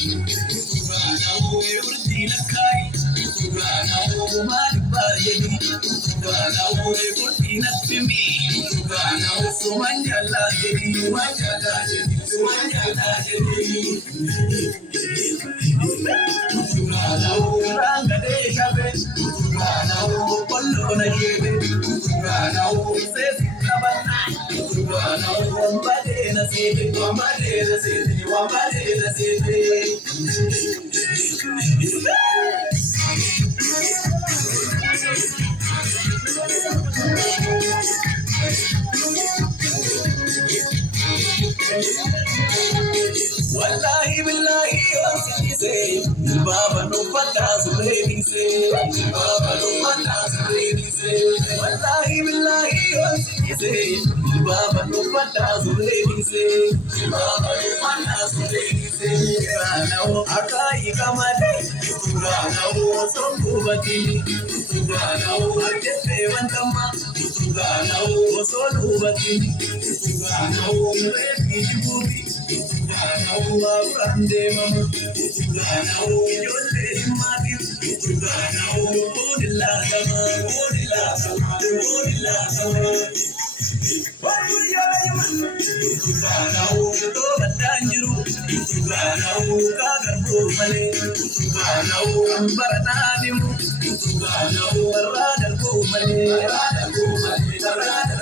Tuganawo urdi lakai, tuganawo malba yedi, tuganawo urdi nakimi, tuganawo sumanyala yedi, sumanyala yedi, sumanyala yedi. Tuganawo rangade shabe, tuganawo kollo na yedi, tuganawo sesi kabana, tuganawo wambade na sidi, wambade na sidi, wambade na sidi. Wallahi billahi say Baba no pata so say Baba no pata so say Wallahi billahi say Baba no pata so say Baba no pata so say Now akai kamade Now so kubati Now ajete wantama Now so kubati Now rebi bubi Tuganawo brande mama, tuganawo yole madi, tuganawo bodila sama, bodila sama, bodila sama. Tuganawo to batanjiru, tuganawo kagarbo male, tuganawo ambarananimu, tuganawo arada ko male, arada ko male, arada